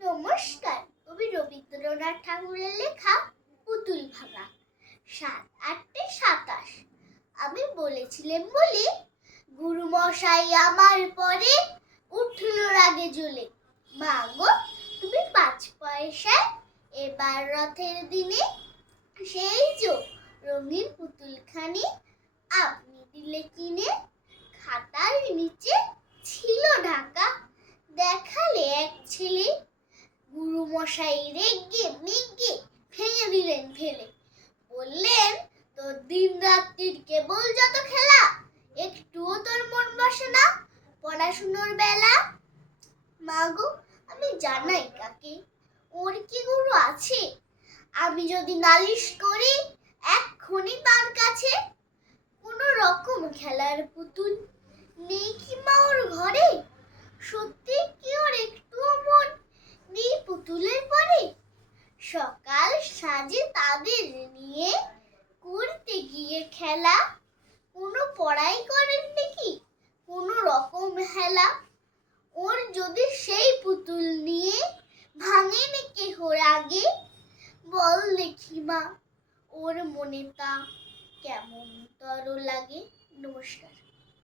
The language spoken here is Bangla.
নমস্কার কবি রবীন্দ্রনাথ ঠাকুরের লেখা পুতুল ভাঙা, সাত আটটে সাতাশ। আমি বলেছিলেন বলে, গুরুমশাই আমার পরে উঠল রাগে জ্বলে। মা গো, তুমি পাঁচ পয়সায় এবার রথের দিনে সেই যে রঙিন পুতুলখানি আপনি দিলে কিনে খাতার নিচে ছিল ঢাকা। দেখালে এক ছেলে গুরুমশাই রেগে মেগে ভেঙে দিলেন ফেলে বললেন, তোর দিন রাত্রির কেবল যত খেলা, একটুও তোর মন বসে না, পড়াশুনোর বেলা? মাগো আমি জানাই কাকে, ওর কি গুরু আছে? আমি যদি নালিশ করি, এক্ষুনি তার কাছে কোনো রকম খেলার পুতুল নেই কি মা ওর ঘরে সত্যি কি ওর একটুও মন নেই পুতুলের সকাল সাজে তাদের নিয়ে করতে গিয়ে খেলা। কোনো পড়াই করেন নাকি? কোনো রকম হেলা? ওর যদি সেই পুতুল নিয়ে ভাঙে নাকি ওর আগে? বল দেখি মা। ওর মনে তা কেমন তর লাগে? নমস্কার।